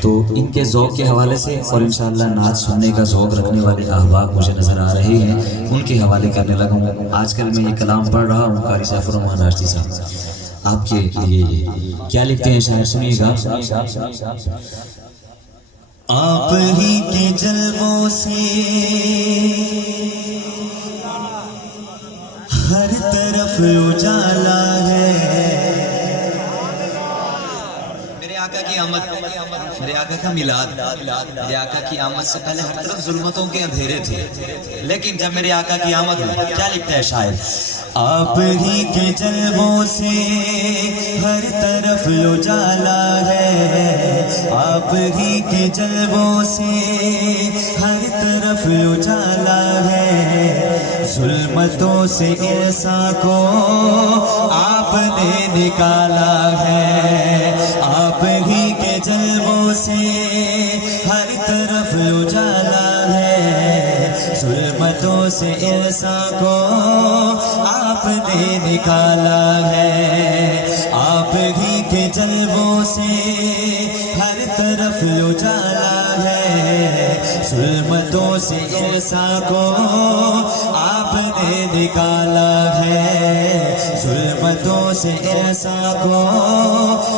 تو ان کے ذوق کے حوالے سے اور انشاءاللہ نعت سننے کا ذوق رکھنے والے احباب مجھے نظر آ رہے ہیں، ان کے حوالے کرنے لگا ہوں۔ آج کل میں یہ کلام پڑھ رہا ہوں قاری سیف الرحمن راشدی صاحب آپ کے لیے کیا لکھتے ہیں شاعر، سنیے گا۔ آپ ہی کے جلووں سے ہر طرف اجالا ہے، میرے آقا کی آمد، میرے آقا کا میلاد، میرے آقا کی آمد سے پہلے ہر طرف ظلمتوں کے اندھیرے تھے، لیکن جب میرے آقا کی آمد ہوئی، کیا لکھتا ہے شاعر؟ آپ ہی کے جلووں سے ہر طرف اجالا ہے، آپ ہی کے جلووں سے ہر طرف اجالا ہے، ظلمتوں سے انسان کو آپ نے نکالا ہے، آپ ہی کے جلووں سے ہر طرف اجالا ہے، ظلمتوں سے انسان کو آپ نے نکالا ہے، آپ ہی کے جلووں سے ہر طرف اجالا ہے، ظلمتوں سے انسان کو آپ نے نکالا ہے، ظلمتوں سے انسان کو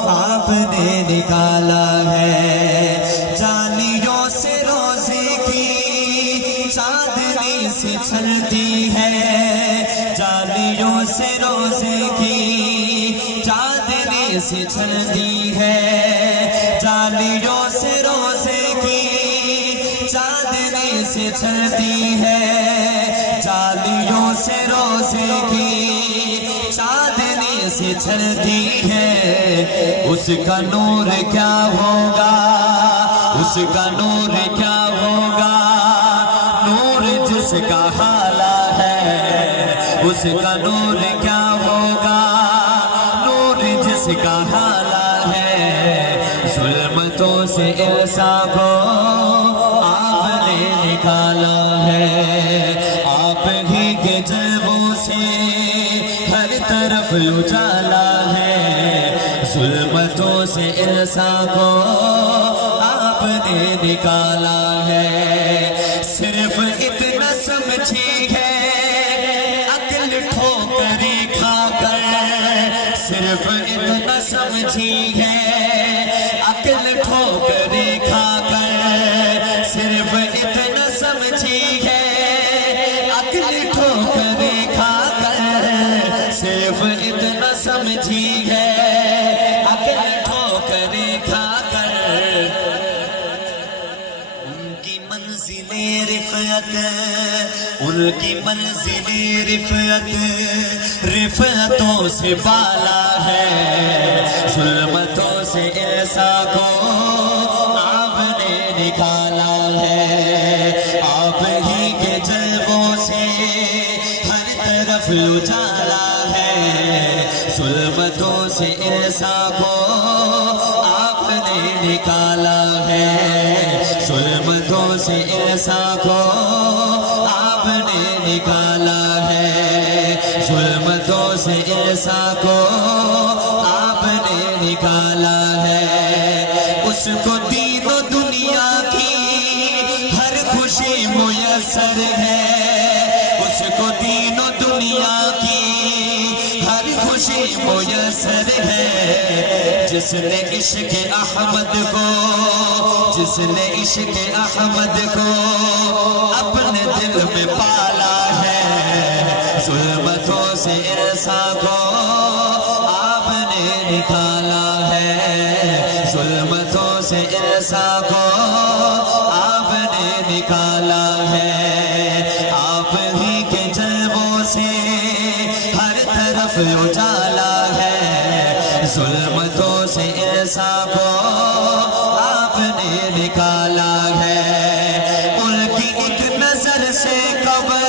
آپ نے نکالا ہے، جالیوں سے روزے کی چاندنی سے چھلتی ہے، جالیوں سے روزے کی چاندنی سے چھلتی ہے، جالیوں سے روزے کی چاندنی سے چھلتی ہے، جالیوں سے روزے کی چاندنی سے چھلتی ہے، اس کا نور کیا ہوگا، اس کا نور کیا ہوگا، نور جس کا حالہ ہے، اس کا نور کیا ہوگا، نور جس کا حالہ ہے، ظلمتوں سے انسان کو آپ نے نکالا ہے، آپ ہی کے جلووں سے ہر طرف اجالا ہے، ظلمتوں سے انسان کو آپ نے نکالا ہے، صرف اتنا سمجھی ہے عقل ٹھوکریں کھا کر، صرف اتنا سمجھی ہے عقل ٹھوکریں کھا کر، صرف اتنا سمجھی ہے عقل ٹھوکریں کھا کر، صرف اتنا سمجھی ہے عقل ٹھوکریں کھا کر، ان کی منزل رفعت، ان کی منزل رفعت رفعتوں سے بالا ہے، ظلمتوں سے انسان کو آپ نے نکالا ہے، آپ ہی کے جلووں سے ہر طرف اجالا ہے، ظلمتوں سے انسان کو آپ نے نکالا ہے، ظلمتوں سے انسان کو آپ نے نکالا ہے، ظلمتوں سے انسان کو آپ نے نکالا ہے، اس کو دین و دنیا کی ہر خوشی میسر ہے، اس کو دین و دنیا کی ہر خوشی میسر ہے، جس نے عشق احمد کو، جس نے عشق احمد کو اپنے دل میں پالا ہے، ظلمتوں سے انسان کو آپ نے نکالا ہے، ظلمتوں سے انسان کو آپ نے نکالا ہے، آپ ہی کے جلووں سے ہر طرف اجالا ہے، ظلمتوں سے انسان کو آپ نے نکالا ہے، ان کی ایک نظر سے قبل،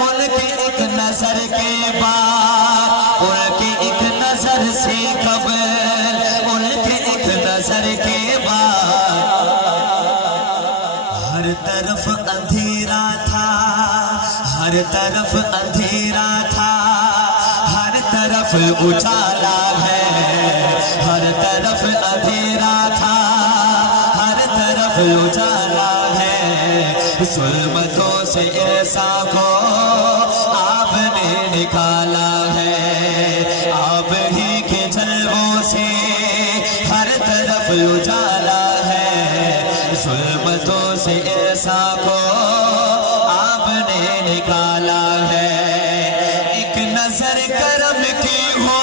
ان کی ایک نظر کے بعد، ان کی ایک نظر سے قبل، ان کی ایک نظر کے بعد، ہر طرف اندھیرا تھا، ہر طرف اندھیرا تھا، ہر طرف اجالا ہے، ہر طرف اندھیرا تھا، طرف اجالا ہے، ظلمتوں سے انسان کو آپ نے نکالا ہے، آپ ہی کے جلووں سے ہر طرف اجالا ہے، ظلمتوں سے انسان کو آپ نے نکالا ہے، ایک نظر کرم کی ہو،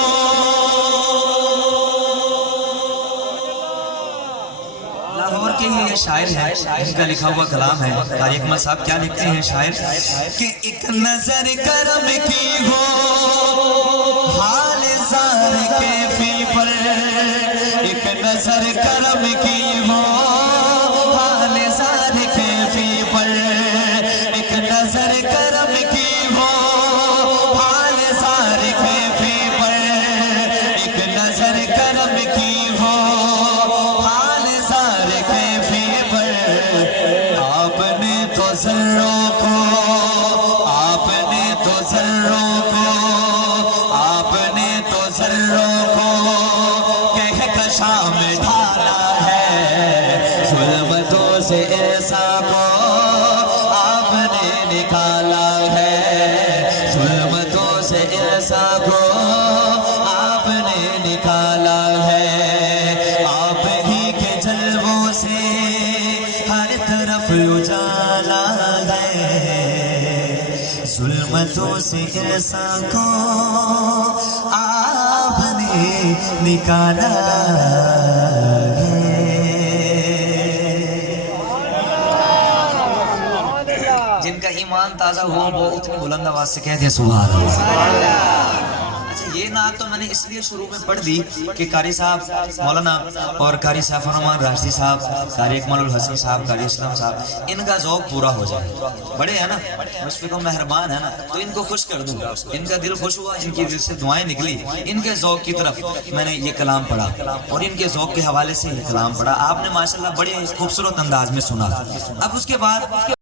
لاہور کے ہی یہ شاعر ہے، ان کا لکھا ہوا کلام ہے۔ قاری اکمل صاحب کیا لکھتے ہیں شاعر کہ ایک نظر کرم کی ہو حال زار کیفی پر، ایک نظر کرم کی ہو حال زار کیفی پر، ایک نظر کرم کی ہو حال زار کیفی پر، ایک نظر کرم کی ہو حال زار کیفی پر، آپ نے تو ذروں کو، آپ نے تو ذروں کو، آپ نے تو ذروں کو کہکشاں میں ڈھالا ہے، ظلمتوں سے انسان کو آپ نے نکالا ہے، ظلمتوں سے انسان کو آپ نے نکالا ہے، آپ ہی کے جلووں سے ہر طرف اجالا ہے، ظلمتوں سے انسان کو آپ نے نکالا ہے۔ جن کا ایمان تازہ ہوا وہ اتنی بلند آواز سے کہہ دیا سبحان اللہ۔ اچھا یہ نعت تو میں نے اس لیے شروع میں پڑھ دی کہ قاری صاحب مولانا اور قاری سیف الرحمن راشدی صاحب، قاری اکمل الحسن صاحب، قاری اسلام صاحب، ان کا ذوق پورا ہو جائے، بڑے ہیں نا، مشفق و مہربان ہے نا، تو ان کو خوش کر دوں، ان کا دل خوش ہوا، ان کی دل سے دعائیں نکلی، ان کے ذوق کی طرف میں نے یہ کلام پڑھا اور ان کے ذوق کے حوالے سے یہ کلام پڑھا۔ آپ نے ماشاءاللہ بڑے خوبصورت انداز میں سنا۔ اب اس کے بعد